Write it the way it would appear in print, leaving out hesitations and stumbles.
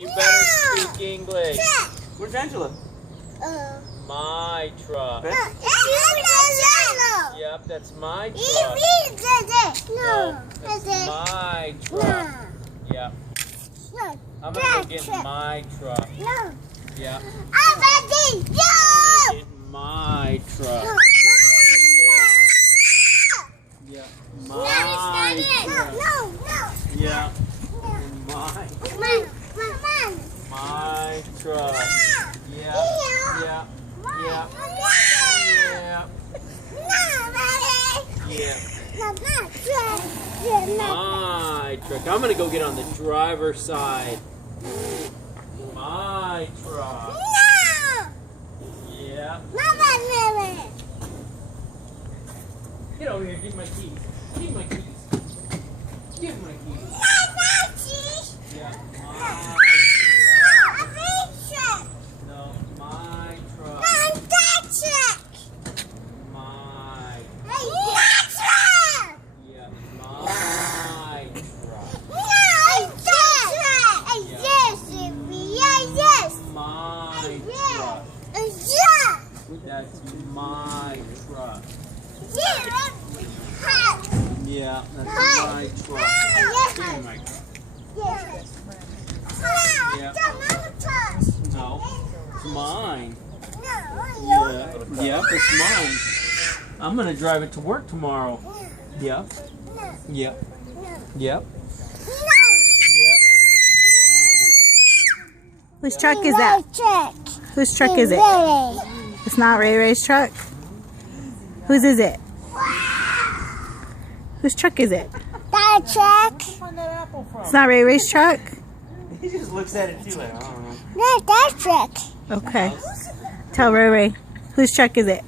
You better speak English. Where's Angela? My truck. Yep, that's my truck. No, that's my truck. Yep. I'm gonna go get my truck. Yep. I'm gonna get my truck. Yeah, my truck. Yeah, my truck. Yeah, yeah, yeah, yeah. My truck. I'm gonna go get on the driver's side. My truck. Yeah. Get over here. Give me my keys. Give me my keys. Give me my keys. Yeah. No, my truck. My. Yeah, my truck. That's my truck. Yeah, that's my truck. Give me my truck. Yeah. No, it's mine. Yeah, it's mine. I'm gonna drive it to work tomorrow. Yep. Yep. Yep. Whose truck is that? Whose truck is it? It's not Ray Ray's truck? Whose is it? Whose truck is it? That truck. It's not Ray Ray's truck? He just looks at it too like, I don't know. Okay. Tell Ray Ray. Whose truck is it?